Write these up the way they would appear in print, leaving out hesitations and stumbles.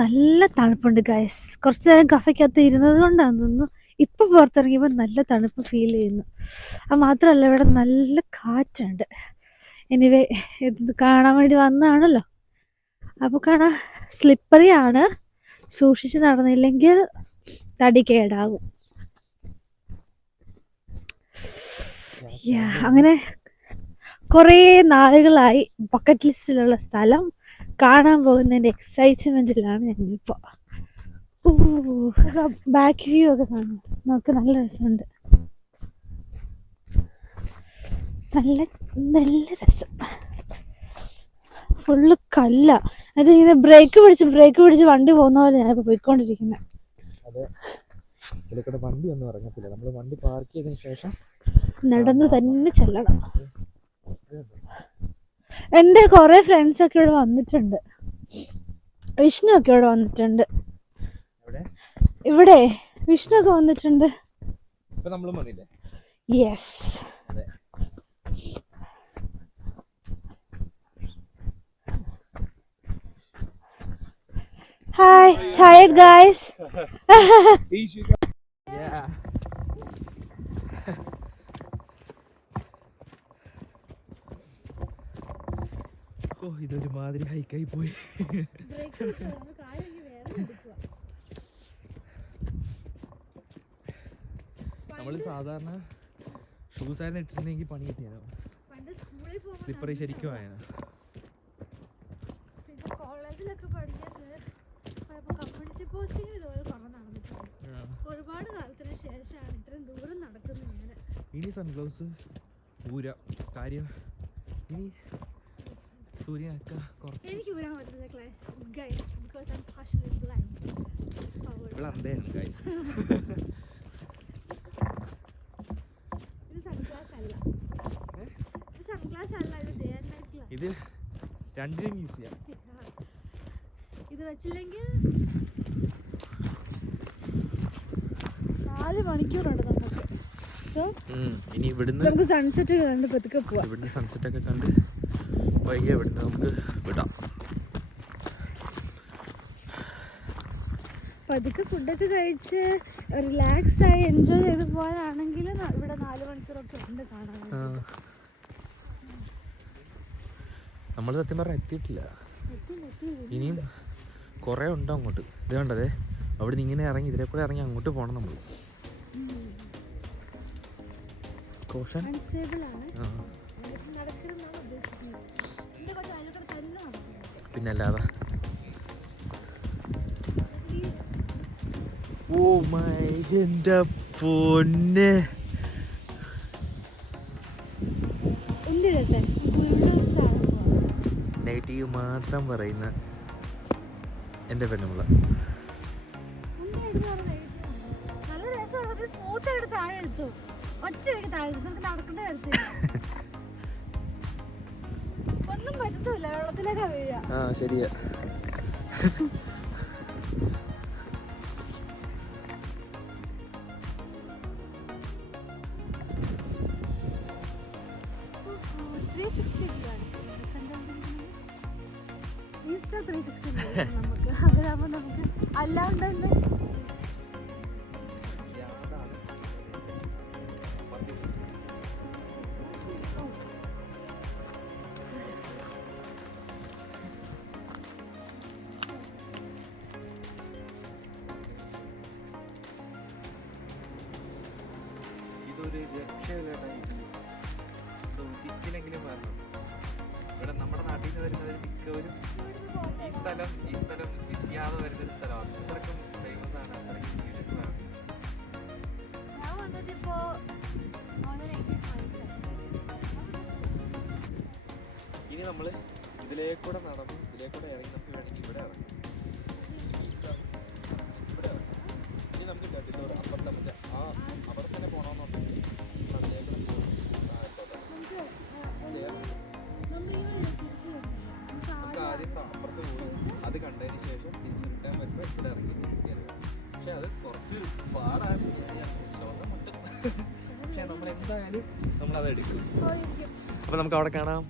നല്ല തണുപ്പുണ്ട് ഗൈസ്. കുറച്ചു നേരം കഫയ്ക്കകത്ത് ഇരുന്നത് കൊണ്ടാന്ന് തോന്നുന്നു ഇപ്പം പുറത്തിറങ്ങിയപ്പോൾ നല്ല തണുപ്പ് ഫീൽ ചെയ്യുന്നു. അത് മാത്രമല്ല ഇവിടെ നല്ല കാറ്റുണ്ട്. എനിവേ ഇത് കാണാൻ വേണ്ടി വന്നതാണല്ലോ, അപ്പോൾ കാണാം. സ്ലിപ്പറി ആണ്, സൂക്ഷിച്ച് നടന്നില്ലെങ്കിൽ തടി കേടാകും. അങ്ങനെ കുറേ നാളുകളായി ബക്കറ്റ് ലിസ്റ്റിലുള്ള സ്ഥലം കാണാൻ പോകുന്നതിൻ്റെ എക്സൈറ്റ്മെൻറ്റിലാണ് ഞങ്ങളിപ്പോൾ. ബാക്ക് വ്യൂ ഒക്കെ കാണും, നമുക്ക് നല്ല രസമുണ്ട്. നല്ല നല്ല രസം. ഫുള്ള് കല്ല. അത് ഇങ്ങനെ ബ്രേക്ക് പിടിച്ച് വണ്ടി പോകുന്ന പോലെ ഞാൻ ഇപ്പോൾ പോയിക്കൊണ്ടിരിക്കുന്നത്. വണ്ടി ഒന്നും ഇറങ്ങത്തില്ല. നമ്മൾ വണ്ടി പാർക്ക് ചെയ്തതിനു ശേഷം നടന്ന് തന്നെ ചെല്ലണം. എൻ്റെ കുറേ ഫ്രണ്ട്സൊക്കെ ഇവിടെ വന്നിട്ടുണ്ട്. വിഷ്ണു ഒക്കെ ഇവിടെ വന്നിട്ടുണ്ട്. ഇവിടെ വിഷ്ണു ഒക്കെ വന്നിട്ടുണ്ട്. Yes. Hi, tired guys? Yeah. ഓ, ഇതൊരു മാതിരി ഹൈക്കായി പോയി. നമ്മള് സാധാരണ ഷൂസ് ആയിരുന്നു ഇട്ടിരുന്നെങ്കിൽ പണി കിട്ടിയാലോ. സ്ലിപ്പറി ശരിക്കും ആയാണ്. ഒരുപാട് കാലത്തിന് ശേഷമാണ് ഇത്രയും ദൂരം നടക്കുന്നത്. ഇനി സൺഗ്ലൗസ് ഊര കാര്യം. ഇനി സൂര്യനൊക്കെ കുറച്ച് എനിക്ക് ഊരാൻ പറ്റില്ല guys, because I'm partially blind. ഇവിടെ അന്തയാണ് ഗൈസ്. ഇത് സൺഗ്ലാസ് അല്ല, ഇത് സൺഗ്ലാസ് അല്ല, ഇത് ഡേ ആൻഡ് നൈറ്റ് ഗ്ലാസ്. ഇത് രണ്ടിനും യൂസ് ചെയ്യാം. ഇത് വെച്ചില്ലെങ്കിൽ 4 മണിക്കൂറുണ്ട് നമുക്ക്. സോ ഇനി ഇവിടുന്ന് നമുക്ക് സൺസെറ്റ് കണ്ട് പതുക്കെ പോവാം. ഇവിടുന്ന് സൺസെറ്റ് ഒക്കെ കണ്ട് വൈകി ഇവിടുന്ന് നമുക്ക് വിടാം. പതുക്കെ ഫുഡൊക്കെ കഴിച്ച് റിലാക്സ് ആയി എൻജോയ് ചെയ്ത് പോകാനാണെങ്കിൽ ഇവിടെ 4 മണിക്കൂറൊക്കെ ഉണ്ട് കാണാൻ. നമ്മൾ സത്യം പറഞ്ഞാൽ എത്തിയിട്ടില്ല. ഇനിയും കുറേ ഉണ്ടോ അങ്ങോട്ട്. ഇത് കണ്ടതേ, അവിടെ നിന്ന് ഇങ്ങനെ ഇറങ്ങി ഇതിലെ കൂടെ ഇറങ്ങി അങ്ങോട്ട് പോകണം നമ്മൾ. പിന്നല്ലാതെ. ഓ മൈ, എൻ്റെ പൊന്നെ. നെഗറ്റീവ് മാത്രം പറയുന്ന എൻ്റെ പെണ്ണുമുള്ള. ആ ശരിയാ. നമുക്ക് അങ്ങനാകുമ്പോ നമുക്ക് അല്ലാണ്ട് ഇതൊരു രക്ഷയില്ലെങ്കിലും വരണം. ഇവിടെ നമ്മുടെ നാട്ടിൽ നിന്ന് വരുന്നവർ മിക്കവരും ഈ സ്ഥലം മിസ് ചെയ്യാതെ വരുന്നൊരു സ്ഥലമാണ്. അത്രയ്ക്കും ഫേമസ് ആണ്, അത്രയ്ക്കും ബ്യൂട്ടിഫുൾ ആണ്. ഇനി നമ്മൾ ഇതിലേക്കൂടെ നടന്നു, ഇതിലേക്കൂടെ ഇറങ്ങി നമുക്ക് വേണമെങ്കിൽ ഇവിടെ ഇറങ്ങാം. ഇവിടെ ഇറങ്ങാം. ഇനി നമുക്ക് കണ്ടിട്ട് അപ്പുറത്തെ മറ്റേ അവിടെ തന്നെ പോകണമെന്നുണ്ടെങ്കിൽ അതിലേക്കൂടെ പോകും. നമുക്ക് ആദ്യം അപ്പുറത്ത് പോയി അത് കണ്ടതിന് ശേഷം തിരിച്ചു കിട്ടാൻ പറ്റുമ്പോൾ ഇവിടെ ഇറങ്ങി ഇരിക്കുകയാണ്. പക്ഷെ അത് കുറച്ച് പാടാണ്, ശ്വാസം മുട്ടും. പക്ഷെ നമ്മൾ എന്തായാലും നമ്മളത് എടുക്കും. അപ്പം നമുക്ക് അവിടെ കാണാം.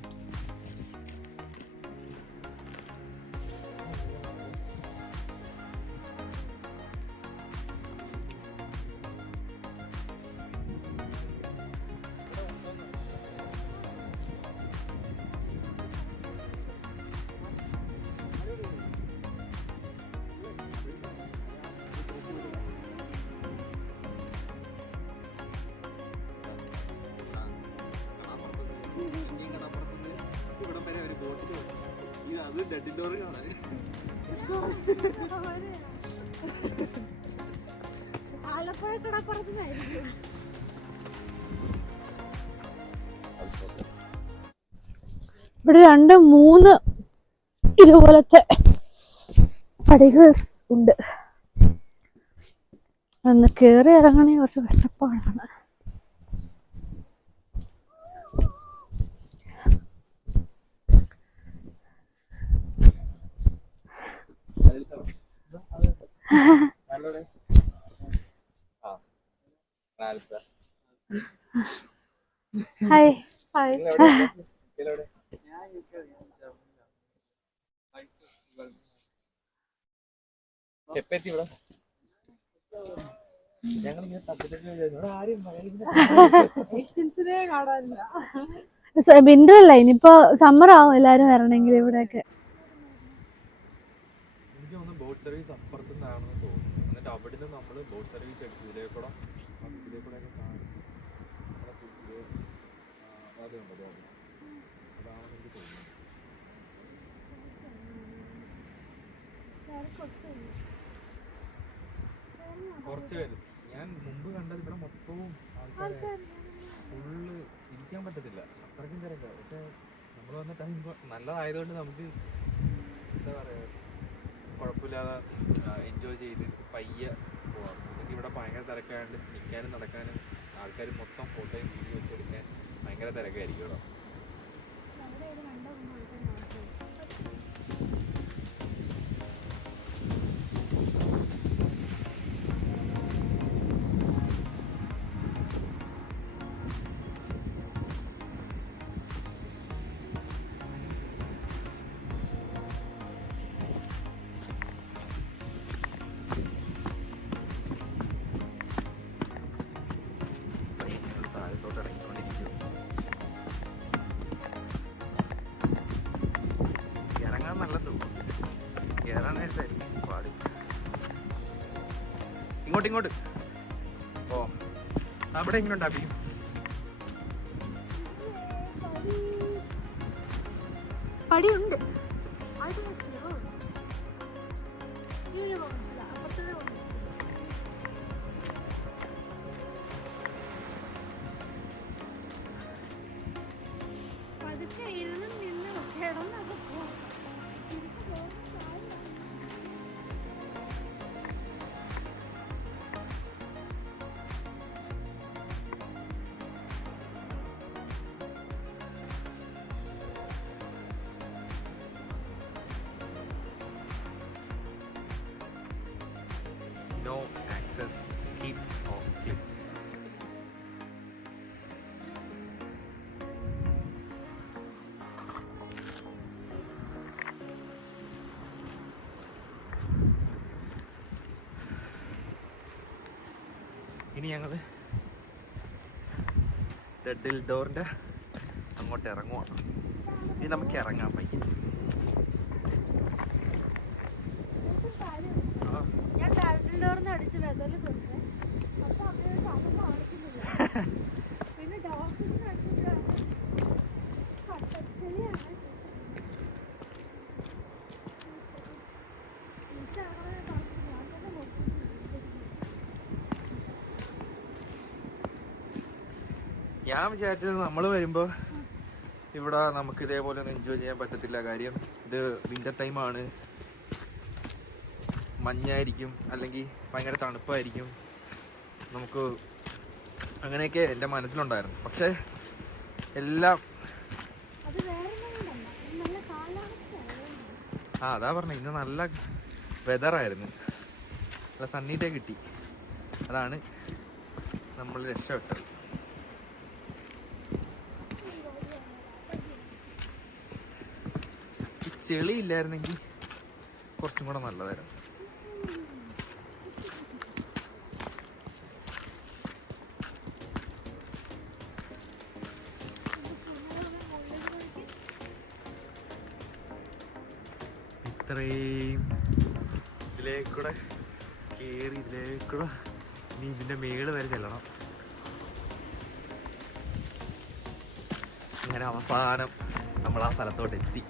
ഡോറ് കാണാൻ. ആലപ്പുഴ കടപ്പുറത്തുനിന്നായിരിക്കും. ഇവിടെ 2-3 ഇതുപോലത്തെ പടികൾ ഉണ്ട്. അന്ന് കയറി ഇറങ്ങണേ കുറച്ച് കഷ്ടപ്പാടാണ്. Hi hi. എപ്പെത്തി ഇവിടെ? വിന്റർ അല്ല, ഇനിയിപ്പോ സമ്മർ ആവും എല്ലാരും വരണമെങ്കിൽ ഇവിടെയൊക്കെ. എനിക്ക് തോന്നുന്നു ബോട്ട് സർവീസ് അപ്പുറത്തുനിന്നാണെന്ന് തോന്നുന്നു. എന്നിട്ട് അവിടുന്ന് നമ്മൾ ബോട്ട് സർവീസ് എടുത്തു ഇതിലേക്കൂടെ ഒക്കെ കാണിച്ചു. അതുണ്ടല്ലോ, അതാണെന്ന് എനിക്ക് തോന്നുന്നു. കുറച്ച് പേര് ഞാൻ മുമ്പ് കണ്ടത് ഇവിടെ മൊത്തവും ആൾക്കാരെ, ഫുള്ള് ഇരിക്കാൻ പറ്റത്തില്ല, അത്രയ്ക്കും തിരക്കാണ്. പക്ഷെ നമ്മൾ വന്ന ടൈം നല്ലതായതുകൊണ്ട് നമുക്ക് എന്താ പറയുക, കുഴപ്പമില്ലാതെ എൻജോയ് ചെയ്ത് പയ്യെ പോവാം. ഇതൊക്കെ ഇവിടെ ഭയങ്കര തിരക്കായതുകൊണ്ട് നിൽക്കാനും നടക്കാനും ആൾക്കാർ മൊത്തം ഫോട്ടോയും വീഡിയോ ഒക്കെ എടുക്കാൻ ഭയങ്കര തിരക്കായിരിക്കും ഇവിടെ. ഇറങ്ങാൻ നല്ല സുഖം, കയറാൻ നേരത്തായിരിക്കും പാടി. ഇങ്ങോട്ട് ഓ അവിടെ എങ്ങനെയുണ്ട് അഭി? പടിയുണ്ട്. No access, keep off clips. ഇനി ഞങ്ങൾ ഡെഡിൽ ഡോറിൻ്റെ അങ്ങോട്ട് ഇറങ്ങുവാണ്. ഇനി നമുക്ക് ഇറങ്ങാം പയ്യെ. ഞാൻ വിചാരിച്ചത് നമ്മൾ വരുമ്പോൾ ഇവിടെ നമുക്ക് ഇതേപോലെ ഒന്നും എൻജോയ് ചെയ്യാൻ പറ്റത്തില്ല. കാര്യം ഇത് വിൻ്റർ ടൈമാണ്, മഞ്ഞായിരിക്കും, അല്ലെങ്കിൽ ഭയങ്കര തണുപ്പായിരിക്കും, നമുക്ക് അങ്ങനെയൊക്കെ എൻ്റെ മനസ്സിലുണ്ടായിരുന്നു. പക്ഷേ എല്ലാം അതാ പറഞ്ഞത്, ഇന്ന് നല്ല വെതറായിരുന്നു, നല്ല സണ്ണി ഡേ കിട്ടി. അതാണ് നമ്മൾ രക്ഷപ്പെട്ടത്. ഈ ചെളി ഇല്ലായിരുന്നെങ്കിൽ കുറച്ചും കൂടെ നല്ലതായിരുന്നു. ഇത്രയും ഇതിലേക്കൂടെ കയറി ഇതിലേക്കൂടെ ഇനി ഇതിൻ്റെ മേള് വരെ ചെല്ലണം. അങ്ങനെ അവസാനം നമ്മൾ ആ സ്ഥലത്തോട്ട് എത്തി.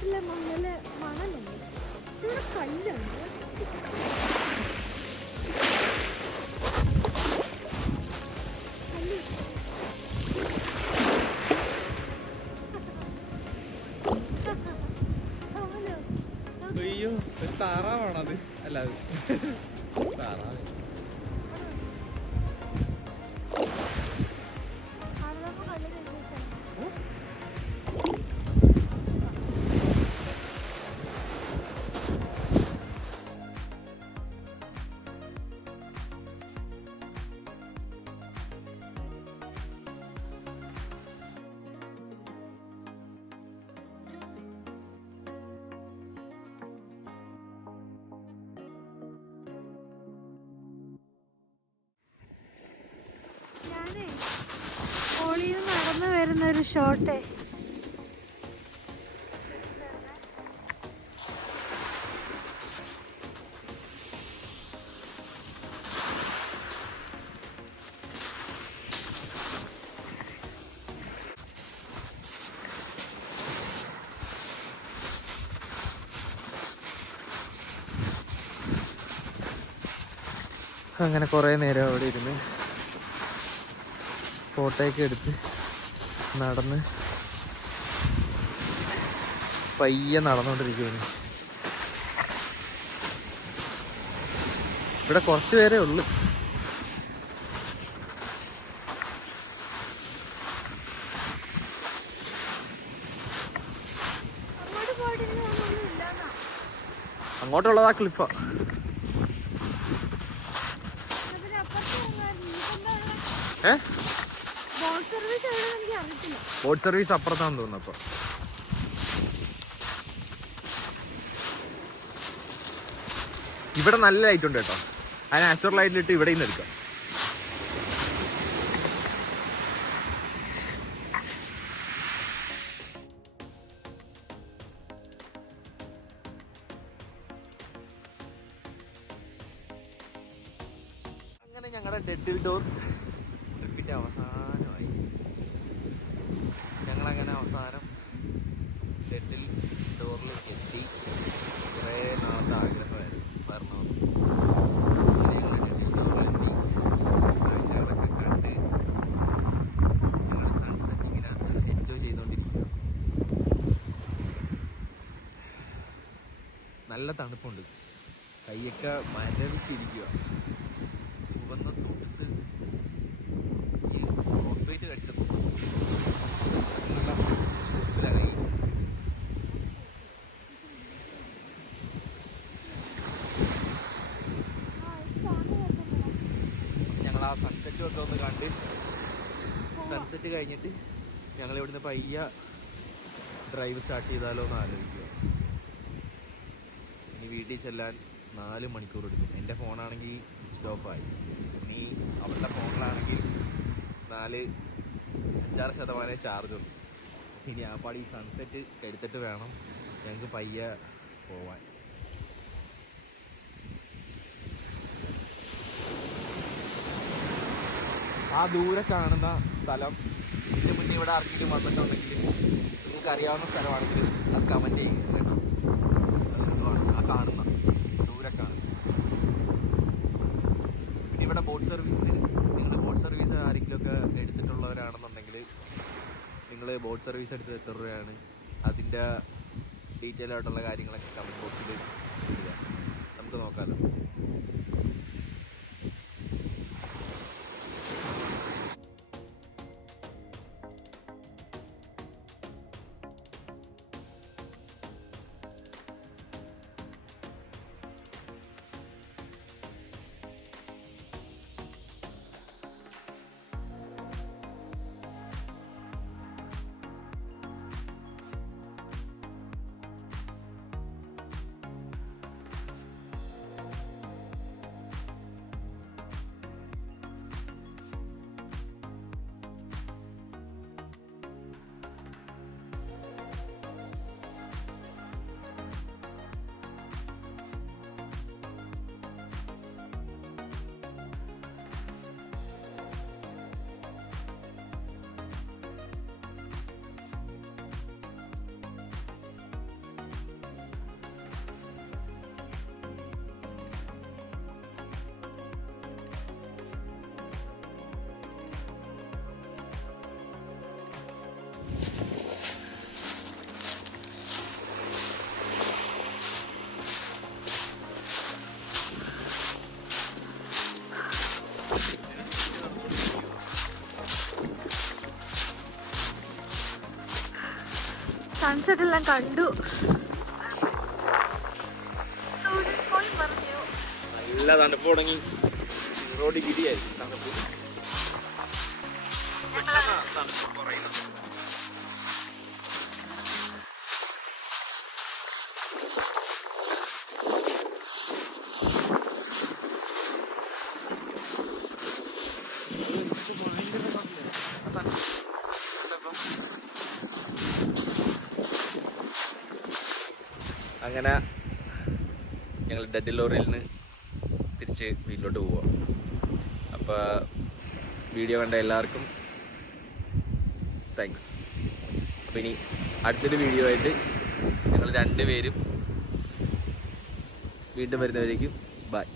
റോഡിലെ മണ്ണിലെ മണലുണ്ട്, ഇവിടെ കല്ലുണ്ട്. അയ്യോ ഒരു താറാവാണത്. അല്ല അത് താറാവ്. ഞാനേ ഹോളിയിൽ നടന്നു വരുന്ന ഒരു ഷോട്ടേ അങ്ങനെ കുറേ നേരം അവിടെ ഇരുന്ന് ഫോട്ടോയൊക്കെ എടുത്ത് നടന്ന് പയ്യെ നടന്നുകൊണ്ടിരിക്കുകയാണ്. ഇവിടെ കുറച്ച് പേരേ ഉള്ളു. അങ്ങോട്ടുള്ളതാ ക്ലിപ്പാ. ബോട്ട് സർവീസ് അപ്പുറത്താന്ന് തോന്നുന്നു. അപ്പൊ ഇവിടെ നല്ല ലൈറ്റ് ഉണ്ട് കേട്ടോ. ആ നാച്ചുറൽ ലൈറ്റിലിട്ട് ഇവിടെ നിന്ന് എടുക്കാം. അങ്ങനെ ഞങ്ങളുടെ ഡെഡിൽ ഡോർ ട്രിപ്പിന്റെ അവസാനമായി. ഞങ്ങളങ്ങനെ അവസാനം ഡെഡിൽ ഡോറിലേക്ക് എത്തി. കുറേ നാളത്തെ ആഗ്രഹമായിരുന്നു വരണം. ഞങ്ങൾ ഡെഡിൽ ഡോറിലെത്തി. കാഴ്ചകളൊക്കെ കണ്ട് ഞങ്ങളുടെ സൺസെറ്റ് ഇങ്ങനെ എൻജോയ് ചെയ്തുകൊണ്ടിരിക്കുക. നല്ല തണുപ്പുണ്ട്. കൈയൊക്കെ മരവിച്ചിരിക്കുക. ചുവന്ന തൊടുത്ത് ഹോസ്പിറ്റൽ കഴിച്ചപ്പോൾ ഞങ്ങൾ ആ സൺസെറ്റും ഒക്കെ ഒന്ന് കണ്ട് സൺസെറ്റ് കഴിഞ്ഞിട്ട് ഞങ്ങൾ ഇവിടുന്ന് പയ്യ ഡ്രൈവ് സ്റ്റാർട്ട് ചെയ്താലോ എന്ന് ആലോചിക്കുക. ഇനി വീട്ടിൽ ചെല്ലാൻ 4 മണിക്കൂർ എടുക്കും. എൻ്റെ ഫോണാണെങ്കിൽ സ്വിച്ച് ഓഫ് ആയി. ഇനി അവളുടെ ഫോണിലാണെങ്കിൽ 4-5-6% ചാർജ് ഉണ്ട്. ഇനി ആ പാടി സൺസെറ്റ് എടുത്തിട്ട് വേണം ഞങ്ങൾക്ക് പയ്യ പോവാൻ. ആ ദൂരെ കാണുന്ന സ്ഥലം ഇതിന് മുന്നേ ഇവിടെ ആർക്കെങ്കിലും വന്നിട്ടുണ്ടെങ്കിൽ നിങ്ങൾക്ക് അറിയാവുന്ന സ്ഥലമാണെങ്കിൽ അത് കമൻറ്റ് ചെയ്യുക കേട്ടോ. ആ കാണുന്ന ദൂരെ കാണുന്ന. പിന്നെ ഇവിടെ ബോട്ട് സർവീസിന് നിങ്ങൾ ബോട്ട് സർവീസ് ആരെങ്കിലുമൊക്കെ എടുത്തിട്ടുള്ളവരാണെന്നുണ്ടെങ്കിൽ നിങ്ങൾ ബോട്ട് സർവീസ് എടുത്ത് എത്ര രൂപയാണ്, അതിൻ്റെ ഡീറ്റെയിൽ ആയിട്ടുള്ള കാര്യങ്ങളൊക്കെ കമൻറ്റ് ബോക്സിൽ ഇടുക. നമുക്ക് നോക്കാമല്ലോ. സൺസെറ്റ് എല്ലാം കണ്ടു. സൂര്യൻ പോയി മറിഞ്ഞു. നല്ല തണുപ്പ് തുടങ്ങി. റോഡ് ഗിരിയായി തണുപ്പ്. അങ്ങനെ ഞങ്ങൾ ഡെഡ് ലോറിയിൽ നിന്ന് തിരിച്ച് വീട്ടിലോട്ട് പോവാം. അപ്പോൾ വീഡിയോ കണ്ട എല്ലാവർക്കും താങ്ക്സ്. അപ്പോൾ ഇനി അടുത്തൊരു വീഡിയോ ആയിട്ട് ഞങ്ങൾ രണ്ടുപേരും വീണ്ടും വരുന്നവരേക്കും ബൈ.